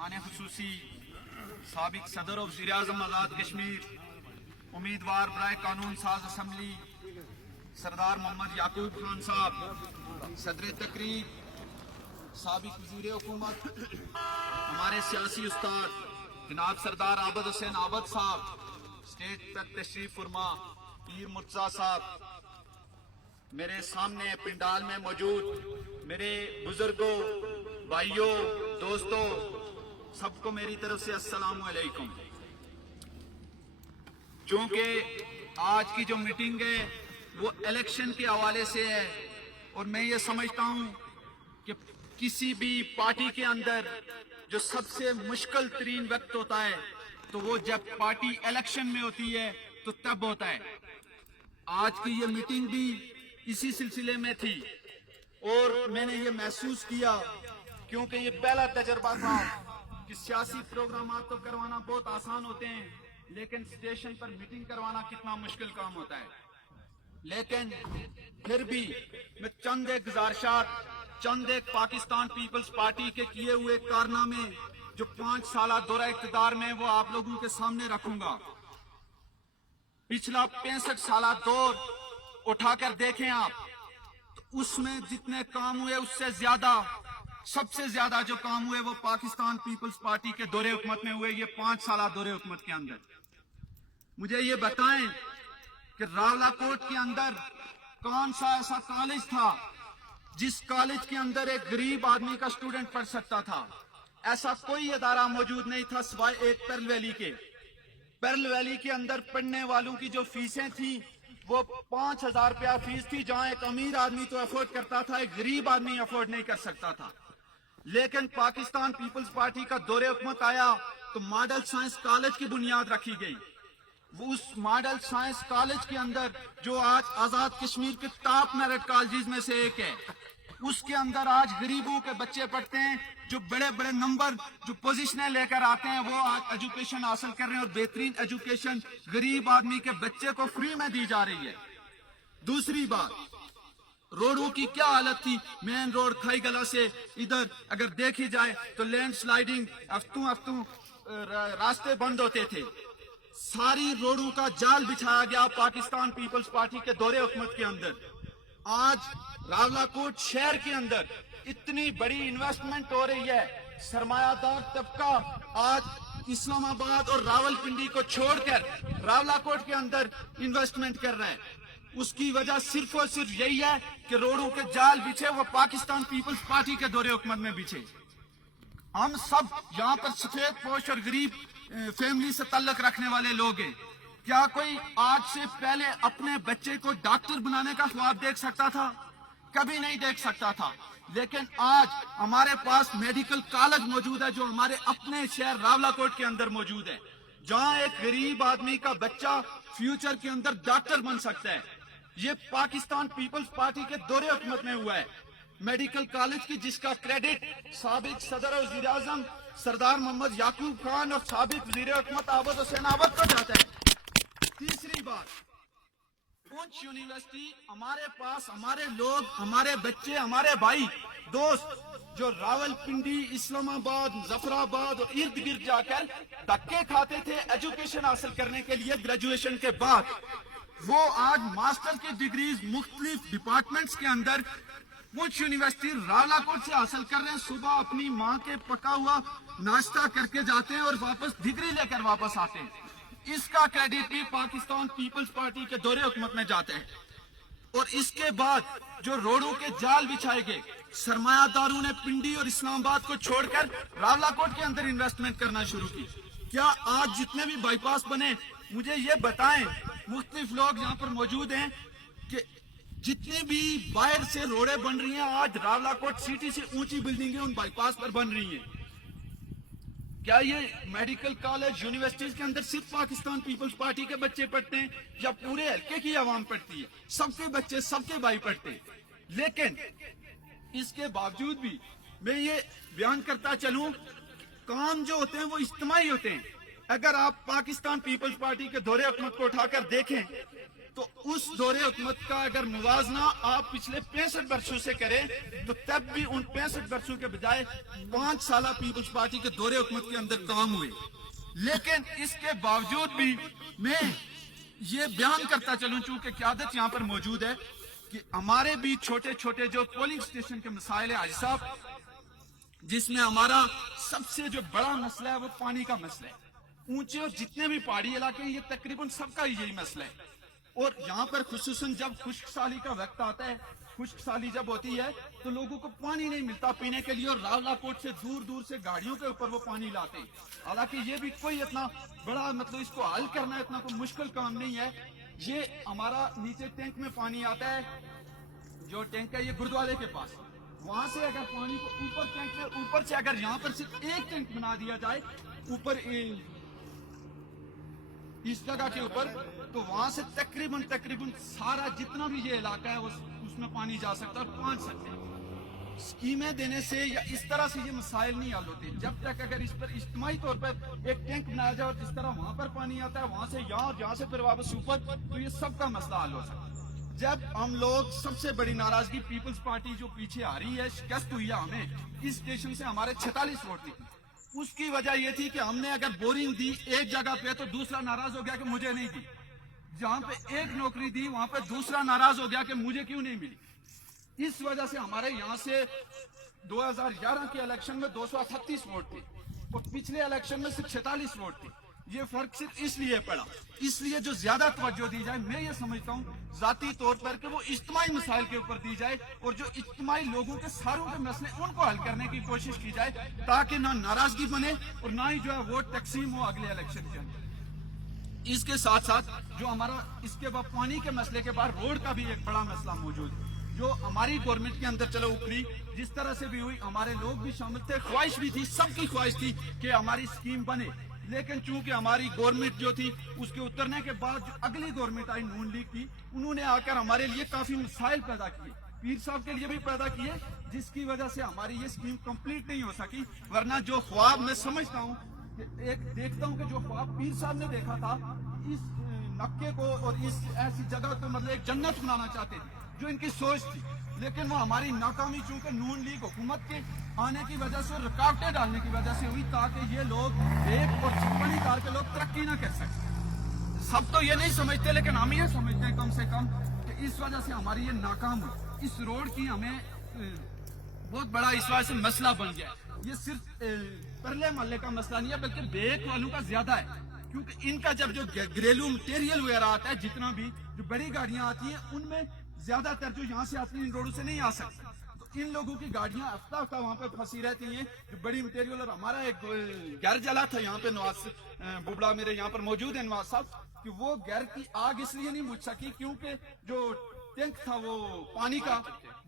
مہمان خصوصی سابق صدر و وزیر اعظم آزاد کشمیر امیدوار برائے قانون ساز اسمبلی سردار محمد یعقوب خان صاحب، صدر تقریب سابق وزیر حکومت ہمارے سیاسی استاد جناب سردار عابد حسین عابد صاحب، اسٹیج پر تشریف فرما پیر مرتضیٰ صاحب، میرے سامنے پنڈال میں موجود میرے بزرگوں، بھائیوں، دوستوں، سب کو میری طرف سے السلام علیکم۔ چونکہ آج کی جو میٹنگ ہے وہ الیکشن کے حوالے سے ہے، اور میں یہ سمجھتا ہوں کہ کسی بھی پارٹی کے اندر جو سب سے مشکل ترین وقت ہوتا ہے تو وہ جب پارٹی الیکشن میں ہوتی ہے تو تب ہوتا ہے۔ آج کی یہ میٹنگ بھی اسی سلسلے میں تھی، اور میں نے یہ محسوس کیا کیونکہ یہ پہلا تجربہ تھا کہ سیاسی پروگرامات تو کروانا بہت آسان ہوتے ہیں، لیکن اسٹیشن پر میٹنگ کروانا کتنا مشکل کام ہوتا ہے۔ لیکن پھر بھی میں چند ایک گزارشات، چند ایک پاکستان پیپلز پارٹی کے کیے ہوئے کارنامے جو 5 سالہ دورہ اقتدار میں وہ آپ لوگوں کے سامنے رکھوں گا۔ پچھلا 65 سالہ دور اٹھا کر دیکھیں آپ، تو اس میں جتنے کام ہوئے اس سے زیادہ، سب سے زیادہ جو کام ہوئے وہ پاکستان پیپلز پارٹی کے دور حکومت میں ہوئے، یہ 5 سالہ دور حکومت کے اندر۔ مجھے یہ بتائیں کہ راولاکوٹ کے اندر کون سا ایسا کالج تھا جس کالج کے اندر ایک غریب آدمی کا اسٹوڈنٹ پڑھ سکتا تھا؟ ایسا کوئی ادارہ موجود نہیں تھا سوائے ایک پرل ویلی کے۔ پرل ویلی کے اندر پڑھنے والوں کی جو فیسیں تھیں وہ 5,000 روپیہ فیس تھی، جہاں ایک امیر آدمی تو افورڈ کرتا تھا، ایک غریب آدمی افورڈ نہیں کر سکتا تھا۔ لیکن پاکستان پیپلز پارٹی کا دور حکومت آیا تو ماڈل سائنس کالج کی بنیاد رکھی گئی۔ وہ اس ماڈل سائنس کالج کے اندر جو آج آزاد کشمیر کے ٹاپ میرٹ کالجز میں سے ایک ہے، اس کے اندر آج غریبوں کے بچے پڑھتے ہیں، جو بڑے بڑے نمبر جو پوزیشنیں لے کر آتے ہیں وہ آج ایجوکیشن حاصل کر رہے ہیں، اور بہترین ایجوکیشن غریب آدمی کے بچے کو فری میں دی جا رہی ہے۔ دوسری بات، روڈوں کی کیا حالت تھی؟ مین روڈ کھائی گلا سے ادھر اگر دیکھی جائے تو لینڈ سلائیڈنگ، ہفتوں راستے بند ہوتے تھے۔ ساری روڈوں کا جال بچھایا گیا پاکستان پیپلز پارٹی کے دور حکومت کے اندر۔ آج راولاکوٹ شہر کے اندر اتنی بڑی انویسٹمنٹ ہو رہی ہے، سرمایہ دار طبقہ آج اسلام آباد اور راول پنڈی کو چھوڑ کر راولاکوٹ کے اندر انویسٹمنٹ کر رہا ہے۔ اس کی وجہ صرف اور صرف یہی ہے کہ روڈوں کے جال بچھے وہ پاکستان پیپلز پارٹی کے دور حکومت میں بچھے۔ ہم سب یہاں پر سفید پوش اور غریب فیملی سے تعلق رکھنے والے لوگ ہیں۔ کیا کوئی آج سے پہلے اپنے بچے کو ڈاکٹر بنانے کا خواب دیکھ سکتا تھا؟ کبھی نہیں دیکھ سکتا تھا۔ لیکن آج ہمارے پاس میڈیکل کالج موجود ہے جو ہمارے اپنے شہر راولاکوٹ کے اندر موجود ہے، جہاں ایک غریب آدمی کا بچہ فیوچر کے اندر ڈاکٹر بن سکتا ہے۔ یہ پاکستان پیپلز پارٹی کے دور حکومت میں ہوا ہے۔ میڈیکل کالج کی جس کا کریڈٹ سابق صدر و وزیر اعظم سردار محمد یعقوب خان اور سابق وزیر حکومت عابد حسین عابد کو جاتا ہے۔ تیسری بات، پونچھ یونیورسٹی ہمارے پاس، ہمارے لوگ، ہمارے بچے، ہمارے بھائی دوست جو راول پنڈی، اسلام آباد، ظفر آباد اور ارد گرد جا کر دھکے کھاتے تھے ایجوکیشن حاصل کرنے کے لیے گریجویشن کے بعد، وہ آج ماسٹر کی ڈگریز مختلف ڈپارٹمنٹس کے اندر پونچھ یونیورسٹی راولاکوٹ سے حاصل کر رہے ہیں۔ صبح اپنی ماں کے پکا ہوا ناشتہ کر کے جاتے ہیں اور واپس ڈگری لے کر واپس آتے ہیں۔ اس کا کریڈٹ بھی پاکستان پیپلز پارٹی کے دور حکومت میں جاتا ہے۔ اور اس کے بعد جو روڈوں کے جال بچھائے گئے، سرمایہ داروں نے پنڈی اور اسلام آباد کو چھوڑ کر راولاکوٹ کے اندر انویسٹمنٹ کرنا شروع کی۔ کیا آج جتنے بھی بائی پاس بنے، مجھے یہ بتائیں، مختلف لوگ یہاں پر موجود ہیں، کہ جتنی بھی باہر سے روڈیں بن رہی ہیں آج راولاکوٹ سٹی سے اونچی بلڈنگیں ان بائی پاس پر بن رہی ہیں، کیا یہ میڈیکل کالج یونیورسٹیز کے اندر صرف پاکستان پیپلز پارٹی کے بچے پڑھتے ہیں یا پورے حلقے کی عوام پڑھتی ہے؟ سب کے بچے، سب کے بھائی پڑھتے ہیں۔ لیکن اس کے باوجود بھی میں یہ بیان کرتا چلوں، کام جو ہوتے ہیں وہ اجتماعی ہوتے ہیں۔ اگر آپ پاکستان پیپلز پارٹی کے دور حکومت کو اٹھا کر دیکھیں تو اس دور حکومت کا اگر موازنہ آپ پچھلے 65 برسوں سے کریں تو تب بھی ان 65 برسوں کے بجائے 5 سالہ پیپلز پارٹی کے دور حکومت کے اندر کام ہوئے. لیکن اس کے باوجود بھی میں یہ بیان کرتا چلوں چونکہ قیادت یہاں پر موجود ہے کہ ہمارے بھی چھوٹے چھوٹے جو پولنگ سٹیشن کے مسائل ہیں حاجی صاحب, جس میں ہمارا سب سے جو بڑا مسئلہ ہے وہ پانی کا مسئلہ ہے. اونچے اور جتنے بھی پہاڑی علاقے ہیں یہ تقریباً سب کا یہی مسئلہ ہے. اور یہاں پر خصوصاً جب خشک سالی کا وقت آتا ہے, خشک سالی جب ہوتی ہے تو لوگوں کو پانی نہیں ملتا پینے کے لیے, اور راولا کوٹ سے دور دور سے گاڑیوں کے اوپر وہ پانی لاتے ہیں. حالانکہ یہ بھی کوئی اتنا بڑا مطلب اس کو حل کرنا اتنا کوئی مشکل کام نہیں ہے. یہ ہمارا نیچے ٹینک میں پانی آتا ہے, جو ٹینک ہے یہ گردوارے کے پاس, وہاں سے اگر پانی کو اوپر ٹینک میں اوپر سے اگر یہاں پر صرف ایک ٹینک بنا دیا جائے اوپر اس جگہ کے اوپر, تو وہاں سے تقریباً سارا جتنا بھی یہ علاقہ ہے اس میں پانی جا سکتا ہے اور پہنچ سکتے ہیں. اسکیمیں دینے سے یا اس طرح سے یہ مسائل نہیں حل ہوتے جب تک اگر اس پر اجتماعی طور پر ایک ٹینک بنایا جائے اور جس طرح وہاں پر پانی آتا ہے وہاں سے یہاں اور یہاں سے پھر واپس اوپر, تو یہ سب کا مسئلہ حل ہو سکتا ہے. جب ہم لوگ سب سے بڑی ناراضگی پیپلز پارٹی جو پیچھے آ رہی ہے, شکست ہوئی ہے ہمیں, اس اسٹیشن سے ہمارے 46 ووٹ نکلے. اس کی وجہ یہ تھی کہ ہم نے اگر بورنگ دی ایک جگہ پہ تو دوسرا ناراض ہو گیا کہ مجھے نہیں دی, جہاں پہ ایک نوکری دی وہاں پہ دوسرا ناراض ہو گیا کہ مجھے کیوں نہیں ملی. اس وجہ سے ہمارے یہاں سے 2011 کے الیکشن میں 238 ووٹ تھے اور پچھلے الیکشن میں صرف 46 ووٹ تھے. یہ فرق صرف اس لیے پڑا, اس لیے جو زیادہ توجہ دی جائے میں یہ سمجھتا ہوں ذاتی طور پر کہ وہ اجتماعی مسائل کے اوپر دی جائے اور جو اجتماعی لوگوں کے ساروں کے مسئلے ان کو حل کرنے کی کوشش کی جائے تاکہ نہ ناراضگی بنے اور نہ ہی جو ہے ووٹ تقسیم ہو اگلے الیکشن کے اندر. اس کے ساتھ ساتھ جو ہمارا اس کے بعد پانی کے مسئلے کے بعد روڈ کا بھی ایک بڑا مسئلہ موجود ہے جو ہماری گورنمنٹ کے اندر چلو اکھڑی جس طرح سے بھی ہوئی, ہمارے لوگ بھی شامل تھے, خواہش بھی تھی, سب کی خواہش تھی کہ ہماری اسکیم بنے. لیکن چونکہ ہماری گورنمنٹ جو تھی اس کے اترنے کے بعد جو اگلی گورنمنٹ آئی نون لیگ کی, انہوں نے آ کر ہمارے لیے کافی مسائل پیدا کیے, پیر صاحب کے لیے بھی پیدا کیے, جس کی وجہ سے ہماری یہ اسکیم کمپلیٹ نہیں ہو سکی. ورنہ جو خواب میں سمجھتا ہوں کہ ایک دیکھتا ہوں کہ جو خواب پیر صاحب نے دیکھا تھا اس نقے کو اور اس ایسی جگہ کو مطلب ایک جنت بنانا چاہتے تھے, جو ان کی سوچ تھی, لیکن وہ ہماری ناکامی چونکہ نون لیگ حکومت کے آنے کی وجہ سے اور رکاوٹیں ڈالنے کی وجہ سے ہوئی تاکہ یہ لوگ ایک اور چھپنی تار کے لوگ ترقی نہ کر سکتے. سب تو یہ نہیں سمجھتے لیکن ہم یہ سمجھتے ہیں کم سے کم کہ اس وجہ سے ہماری یہ ناکام ہوئی. اس روڈ کی ہمیں بہت بڑا اس وجہ سے مسئلہ بن گیا. یہ صرف پرلے محلے کا مسئلہ نہیں ہے بلکہ بیک والوں کا زیادہ ہے, کیونکہ ان کا جب جو گھریلو مٹیریل وغیرہ آتا ہے جتنا بھی جو بڑی گاڑیاں آتی ہیں ان میں زیادہ تر جو یہاں سے آتی ہیں ان روڈوں سے نہیں آ سکتی, تو ان لوگوں کی گاڑیاں ہفتہ ہفتہ وہاں پہ پھنسی رہتی ہیں جو بڑی مٹیریل. اور ہمارا ایک گھر جلا تھا یہاں پہ, نواز ببڑا میرے یہاں پر موجود ہے نواز صاحب, کہ وہ گھر کی آگ اس لیے نہیں بجھ سکی کیونکہ جو ٹینک تھا وہ پانی کا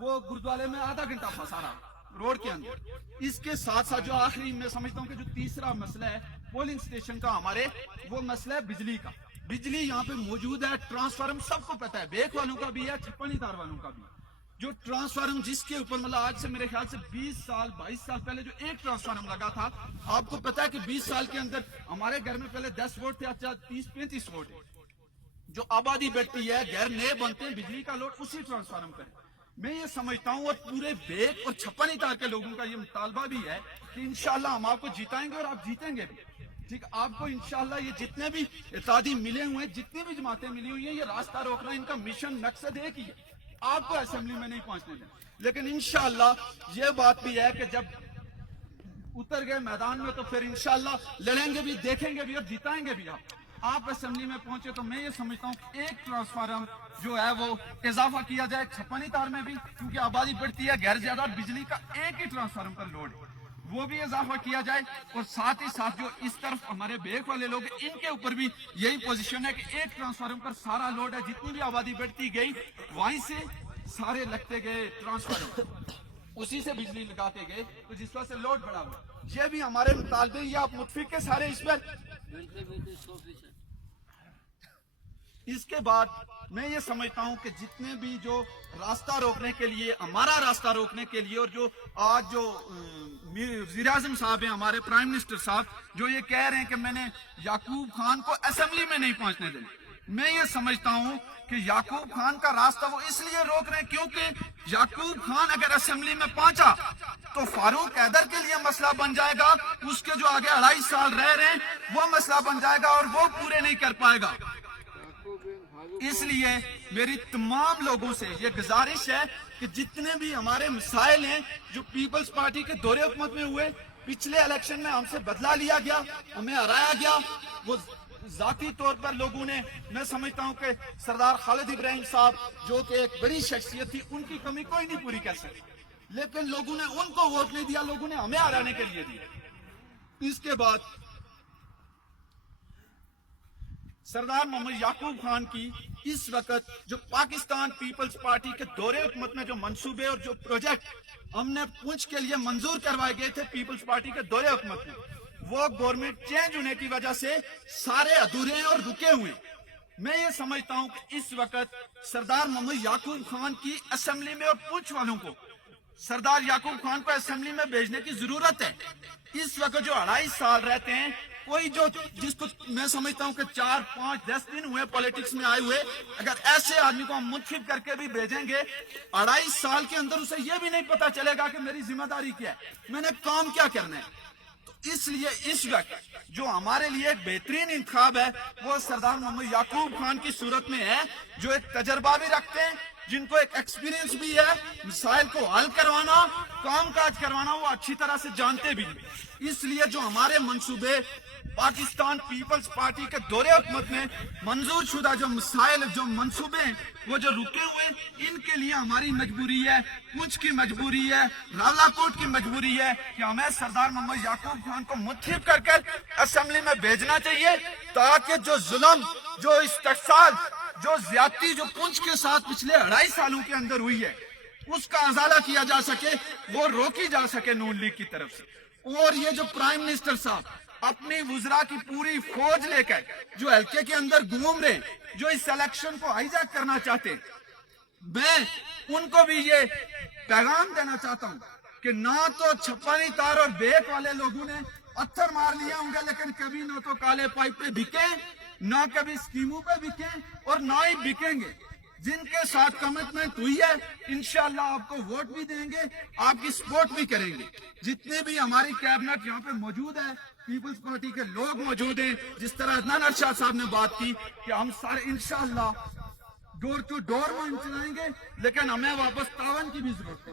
وہ گردوارے میں آدھا گھنٹہ پھنسا رہا روڈ کے اندر. اس کے ساتھ ساتھ جو آخری میں سمجھتا ہوں کہ جو تیسرا مسئلہ ہے پولنگ سٹیشن کا ہمارے, وہ مسئلہ ہے بجلی کا. بجلی یہاں پہ موجود ہے, ٹرانسفارم سب کو پتا ہے, بیک والوں کا بھی ہے, چھپنی تار والوں کا بھی. جو ٹرانسفارم جس کے اوپر مطلب آج سے میرے خیال سے 20 سال 22 سال پہلے جو ایک ٹرانسفارم لگا تھا, آپ کو پتا ہے کہ 20 سال کے اندر ہمارے گھر میں پہلے 10 ووٹ تھے, اچھا 30-35 ووٹ ہے. جو آبادی بڑھتی ہے, گھر نئے بنتے ہیں, بجلی کا لوڈ اسی ٹرانسفارم پر ہے. میں یہ سمجھتا ہوں اور پورے بیک اور چھپنی تار کے لوگوں کا یہ مطالبہ بھی ہے کہ انشاءاللہ ہم آپ کو جیتائیں گے اور آپ جیتیں گے بھی. ٹھیک, آپ کو انشاءاللہ یہ جتنے بھی اتحادی ملے ہوئے ہیں, جتنی بھی جماعتیں ملی ہوئی ہیں, یہ راستہ روکنا ان کا مشن مقصد ایک ہی ہے, آپ کو اسمبلی میں نہیں پہنچنے دیں. لیکن انشاءاللہ یہ بات بھی ہے کہ جب اتر گئے میدان میں تو پھر انشاءاللہ لڑیں گے بھی, دیکھیں گے بھی اور جتائیں گے بھی. آپ اسمبلی میں پہنچے تو میں یہ سمجھتا ہوں کہ ایک ٹرانسفارم جو ہے وہ اضافہ کیا جائے چھپنی تار میں بھی, کیونکہ آبادی بڑھتی ہے, گھر زیادہ, بجلی کا ایک ہی ٹرانسفارم پر لوڈ ہے, وہ بھی اضافہ کیا جائے. اور ساتھ ہی ساتھ جو اس طرف ہمارے بیک والے لوگ ہیں ان کے اوپر بھی یہی پوزیشن ہے کہ ایک ٹرانسفارم پر سارا لوڈ ہے, جتنی بھی آبادی بڑھتی گئی وہیں سے سارے لگتے گئے ٹرانسفارم, اسی سے بجلی لگاتے گئے, تو جس وجہ سے لوڈ بڑا ہوا. یہ بھی ہمارے مطالبے, یہ آپ متفق کے سارے اس پر, اس کے بعد میں یہ سمجھتا ہوں کہ جتنے بھی جو راستہ روکنے کے لیے ہمارا راستہ روکنے کے لیے اور جو آج جو وزیر اعظم صاحب ہیں ہمارے پرائم منسٹر صاحب جو یہ کہہ رہے ہیں کہ میں نے یعقوب خان کو اسمبلی میں نہیں پہنچنے دینا، میں یہ سمجھتا ہوں کہ یعقوب خان کا راستہ وہ اس لیے روک رہے ہیں کیونکہ یعقوب خان اگر اسمبلی میں پہنچا تو فاروق حیدر کے لیے مسئلہ بن جائے گا، اس کے جو آگے 2.5 سال رہ رہے ہیں وہ مسئلہ بن جائے گا اور وہ پورے نہیں کر پائے گا۔ اس لیے میری تمام لوگوں سے یہ گزارش ہے کہ جتنے بھی ہمارے مسائل ہیں جو پیپلز پارٹی کے دور حکومت میں ہوئے، پچھلے الیکشن میں ہم سے بدلہ لیا گیا، ہمیں ہرایا گیا، وہ ذاتی طور پر لوگوں نے، میں سمجھتا ہوں کہ سردار خالد ابراہیم صاحب جو کہ ایک بڑی شخصیت تھی، ان کی کمی کوئی نہیں پوری کر سکی، لیکن لوگوں نے ان کو ووٹ نہیں دیا، لوگوں نے ہمیں ہرانے کے لیے دیا۔ اس کے بعد سردار محمد یعقوب خان کی اس وقت جو پاکستان پیپلز پارٹی کے دور حکومت میں جو منصوبے اور جو پروجیکٹ ہم نے پونچھ کے لیے منظور کروائے گئے تھے پیپلز پارٹی کے دور حکومت میں، وہ گورنمنٹ چینج ہونے کی وجہ سے سارے ادھورے ہیں اور رکے ہوئے ہیں۔ میں یہ سمجھتا ہوں کہ اس وقت سردار محمد یعقوب خان کی اسمبلی میں اور پونچھ والوں کو سردار یعقوب خان کو اسمبلی میں بھیجنے کی ضرورت ہے۔ اس وقت جو 2.5 سال رہتے ہیں، کوئی جو جس کو میں سمجھتا ہوں کہ 4 5 10 دن ہوئے پولیٹکس میں آئے ہوئے، اگر ایسے آدمی کو ہم منتخب کر کے بھی بھیجیں گے 2.5 سال کے اندر اسے یہ بھی نہیں پتا چلے گا کہ میری ذمہ داری کیا ہے، میں نے کام کیا کرنا ہے۔ تو اس لیے اس وقت جو ہمارے لیے ایک بہترین انتخاب ہے وہ سردار محمد یعقوب خان کی صورت میں ہے، جو ایک تجربہ بھی رکھتے ہیں، جن کو ایک ایکسپیرینس بھی ہے، مسائل کو حل کروانا، کام کاج کروانا وہ اچھی طرح سے جانتے بھی ہیں۔ اس لیے جو ہمارے منصوبے پاکستان پیپلز پارٹی کے دور حکومت میں منظور شدہ جو مسائل جو منصوبے ہیں وہ جو رکے ہوئے ہیں، ان کے لیے ہماری مجبوری ہے، پونچھ کی مجبوری ہے، راولاکوٹ کی مجبوری ہے کہ ہمیں سردار محمد یعقوب خان کو منتخب کر کر اسمبلی میں بھیجنا چاہیے، تاکہ جو ظلم، جو استحصال، جو زیادتی جو پونچھ کے ساتھ پچھلے 2.5 سالوں کے اندر ہوئی ہے اس کا ازالہ کیا جا سکے، وہ روکی جا سکے نون لیگ کی طرف سے۔ اور یہ جو پرائم منسٹر صاحب اپنی وزراء کی پوری فوج لے کر جو حلقے کے اندر گھوم رہے ہیں، جو اس الیکشن کو ہائی جیک کرنا چاہتے ہیں، میں ان کو بھی یہ پیغام دینا چاہتا ہوں کہ نہ تو چھپانی تار اور بیک والے لوگوں نے پتھر مار لیا ہوں گے، لیکن کبھی نہ تو کالے پائپ پہ بکیں، نہ کبھی اسکیموں پہ بکیں، اور نہ ہی بکیں گے۔ جن کے ساتھ کمٹمنٹ ہوئی ہے انشاءاللہ آپ کو ووٹ بھی دیں گے، آپ کی سپورٹ بھی کریں گے۔ جتنے بھی ہماری کیبنٹ یہاں پہ موجود ہے، پیپلز پارٹی کے لوگ موجود ہیں، جس طرح عدنان ارشاد صاحب نے بات کی کہ ہم سارے انشاءاللہ ڈور ٹو ڈور مہم چلائیں گے، لیکن ہمیں واپس تعاون کی بھی ضرورت ہے۔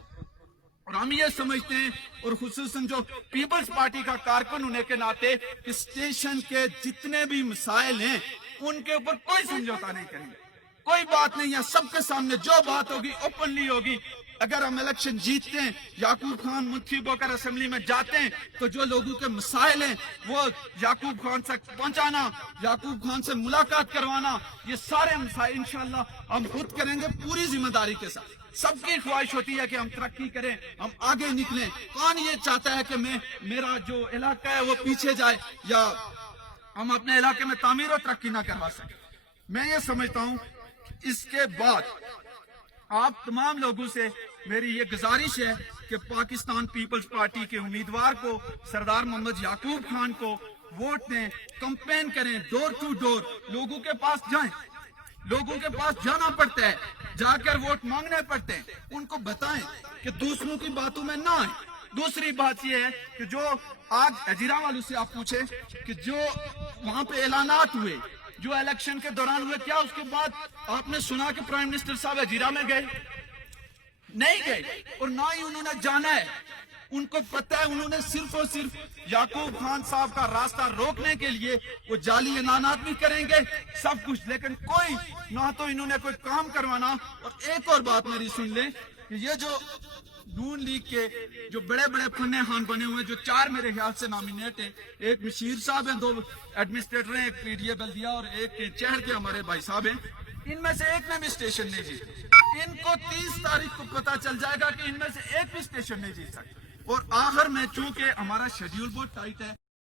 اور ہم یہ سمجھتے ہیں، اور خصوصاً جو پیپلز پارٹی کا کارکن ہونے کے ناطے، کہ اسٹیشن کے جتنے بھی مسائل ہیں ان کے اوپر کوئی سمجھوتا نہیں کریں گے، کوئی بات نہیں ہے، سب کے سامنے جو بات ہوگی اوپنلی ہوگی۔ اگر ہم الیکشن جیتتے ہیں، یعقوب خان منتخب ہو کر اسمبلی میں جاتے ہیں، تو جو لوگوں کے مسائل ہیں وہ یعقوب خان تک پہنچانا، یعقوب خان سے ملاقات کروانا، یہ سارے مسائل انشاءاللہ ہم خود کریں گے پوری ذمہ داری کے ساتھ۔ سب کی خواہش ہوتی ہے کہ ہم ترقی کریں، ہم آگے نکلیں، کون یہ چاہتا ہے کہ میرا جو علاقہ ہے وہ پیچھے جائے یا ہم اپنے علاقے میں تعمیر و ترقی نہ کروا سکیں۔ میں یہ سمجھتا ہوں اس کے بعد آپ تمام لوگوں سے میری یہ گزارش ہے کہ پاکستان پیپلز پارٹی کے امیدوار کو سردار محمد یعقوب خان کو ووٹ دیں، کمپین کریں، ڈور ٹو ڈور لوگوں کے پاس جائیں، لوگوں کے پاس جانا پڑتا ہے، جا کر ووٹ مانگنے پڑتے ہیں، ان کو بتائیں کہ دوسروں کی باتوں میں نہ آئیں۔ دوسری بات یہ ہے کہ جو آج ہجیرہ والوں سے آپ پوچھیں کہ جو وہاں پہ اعلانات ہوئے جو الیکشن کے دوران ہوئے، کیا اس کے بعد آپ نے سنا کہ پرائم منسٹر صاحب ہجیرہ میں گئے؟ نہیں گئے، اور نہ ہی انہوں نے جانا ہے۔ ان کو پتہ ہے انہوں نے صرف اور صرف یعقوب خان صاحب کا راستہ روکنے کے لیے وہ جعلی اعلانات بھی کریں گے، سب کچھ، لیکن کوئی نہ تو انہوں نے کوئی کام کروانا۔ اور ایک اور بات میری سن لیں کہ یہ جو نون لیگ کے جو بڑے بڑے فنے خان بنے ہوئے، جو 4 میرے خیال سے نامینیٹ ہیں، ایک مشیر صاحب ہیں، 2 ایڈمنسٹریٹر ہیں، ایک پی ڈی اے بلدیہ اور ایک چہر کے ہمارے بھائی صاحب ہیں، ان میں سے ایک نے بھی اسٹیشن نہیں جیتا۔ ان کو 30 تاریخ کو پتا چل جائے گا کہ ان میں سے ایک بھی اسٹیشن نہیں جیت سکتا۔ اور آخر میں چونکہ ہمارا شیڈیول بہت ٹائٹ ہے،